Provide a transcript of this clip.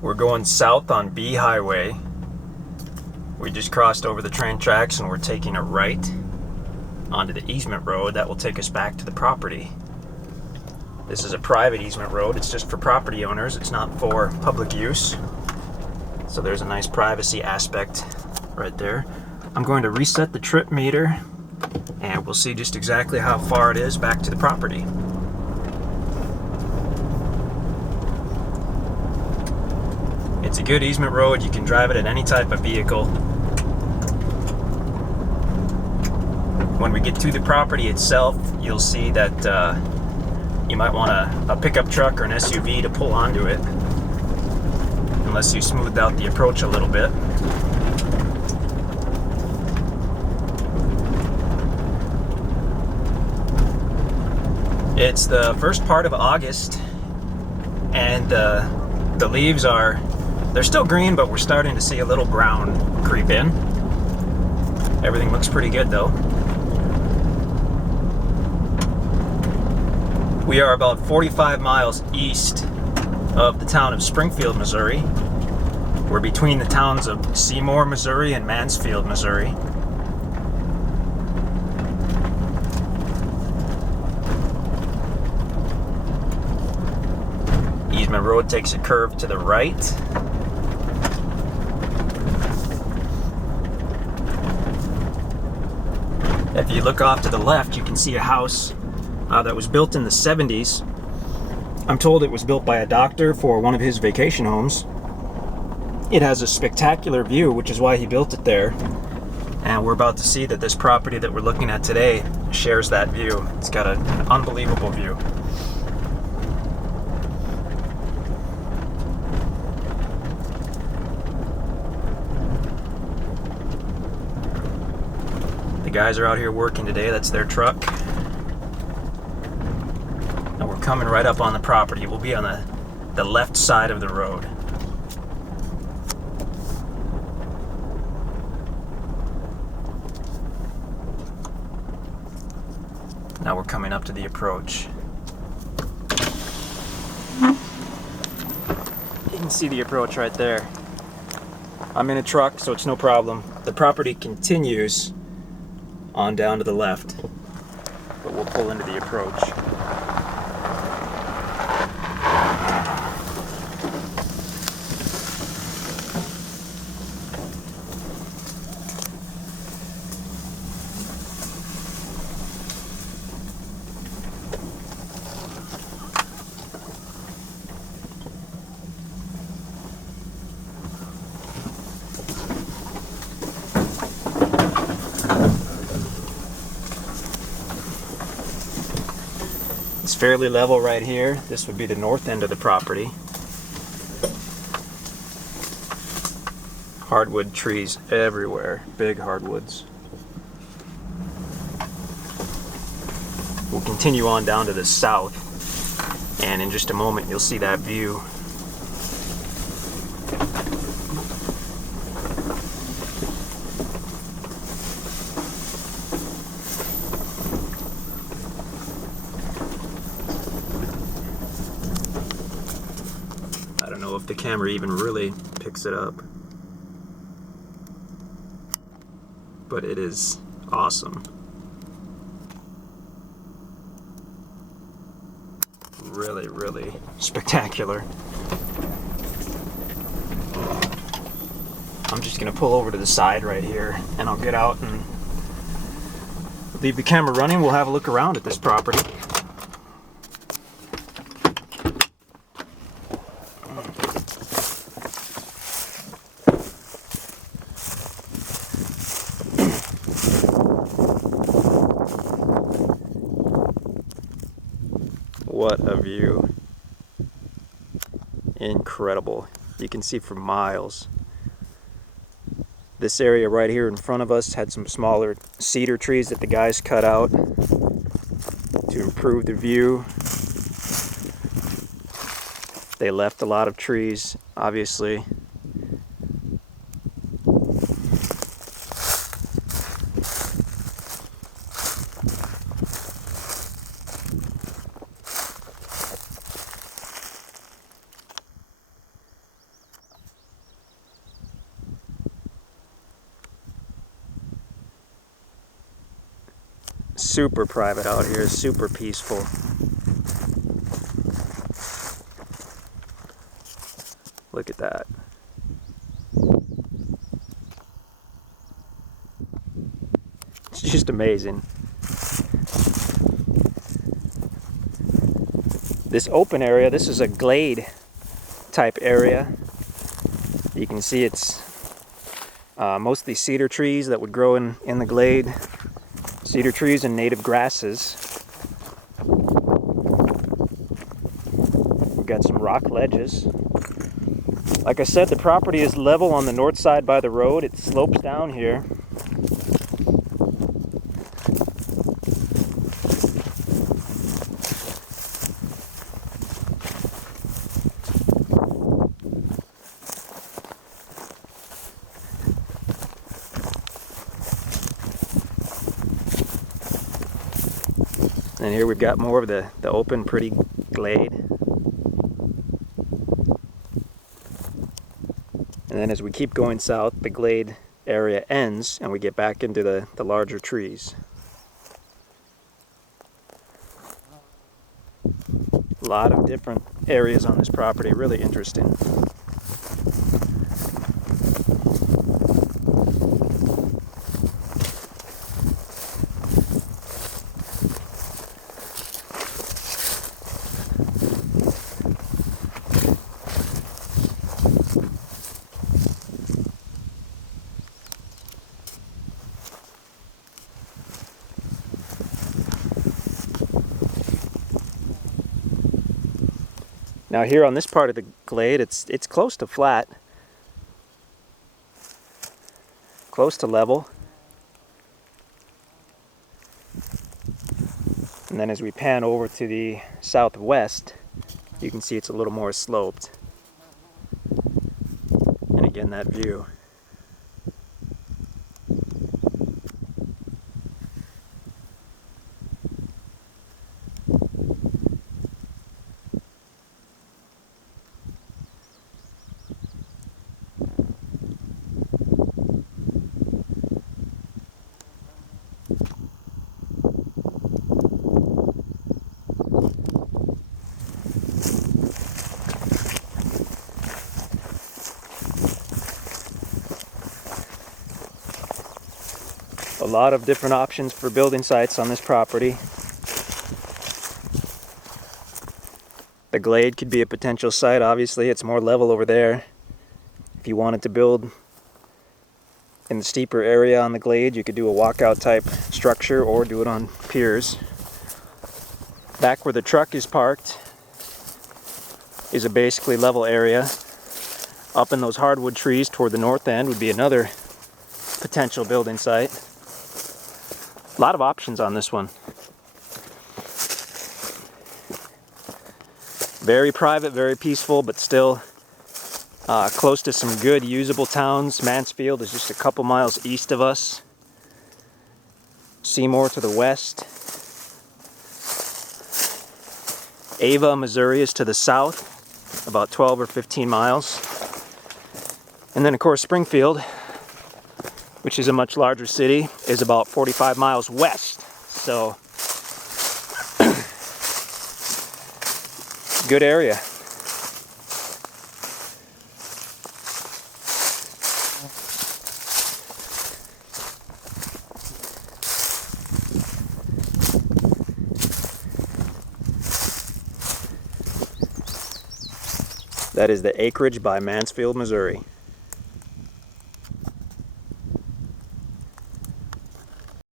We're going south on B Highway. We just crossed over the train tracks and we're taking a right onto the easement road that will take us back to the property. This is a private easement road. It's just for property owners. It's not for public use. So there's a nice privacy aspect right there. I'm going to reset the trip meter and we'll see just exactly how far it is back to the property. It's a good easement road. You can drive it in any type of vehicle. When we get to the property itself, you'll see that you might want a pickup truck or an SUV to pull onto it, unless you smoothed out the approach a little bit. It's the first part of August, and the leaves they're still green, but we're starting to see a little brown creep in. Everything looks pretty good though. We are about 45 miles east of the town of Springfield, Missouri. We're between the towns of Seymour, Missouri and Mansfield, Missouri. Easement Road takes a curve to the right. If you look off to the left, you can see a house that was built in the 70s. I'm told it was built by a doctor for one of his vacation homes. It has a spectacular view, which is why he built it there. And we're about to see that this property that we're looking at today shares that view. It's got an unbelievable view. The guys are out here working today. That's their truck. And we're coming right up on the property. We'll be on the left side of the road. Now we're coming up to the approach. You can see the approach right there. I'm in a truck, so it's no problem. The property continues on down to the left, but we'll pull into the approach. It's fairly level right here. This would be the north end of the property. Hardwood trees everywhere, big hardwoods. We'll continue on down to the south, and in just a moment you'll see that view. I don't know if the camera even really picks it up, but it is awesome. Really, really spectacular. I'm just gonna pull over to the side right here and I'll get out and leave the camera running. We'll have a look around at this property. What a view. Incredible. You can see for miles. This area right here in front of us had some smaller cedar trees that the guys cut out to improve the view. They left a lot of trees, obviously. super private out here, super peaceful. Look at that. It's just amazing. This open area, this is a glade type area. You can see it's mostly cedar trees that would grow in the glade. Cedar trees and native grasses. We've got some rock ledges. Like I said, the property is level on the north side by the road. It slopes down here. And here we've got more of the open, pretty glade. And then as we keep going south, the glade area ends and we get back into the larger trees. A lot of different areas on this property, really interesting. Now here on this part of the glade, it's close to flat, close to level. And then as we pan over to the southwest, you can see it's a little more sloped. And again, that view. A lot of different options for building sites on this property. The glade could be a potential site, obviously. It's more level over there. If you wanted to build in the steeper area on the glade, you could do a walkout type structure or do it on piers. Back where the truck is parked is a basically level area. Up in those hardwood trees toward the north end would be another potential building site. A lot of options on this one. Very private, very peaceful, but still close to some good usable towns. Mansfield is just a couple miles east of us. Seymour to the west. Ava, Missouri is to the south, about 12 or 15 miles. And then of course Springfield, which is a much larger city, is about 45 miles west. So, good area. That is the acreage by Mansfield, Missouri.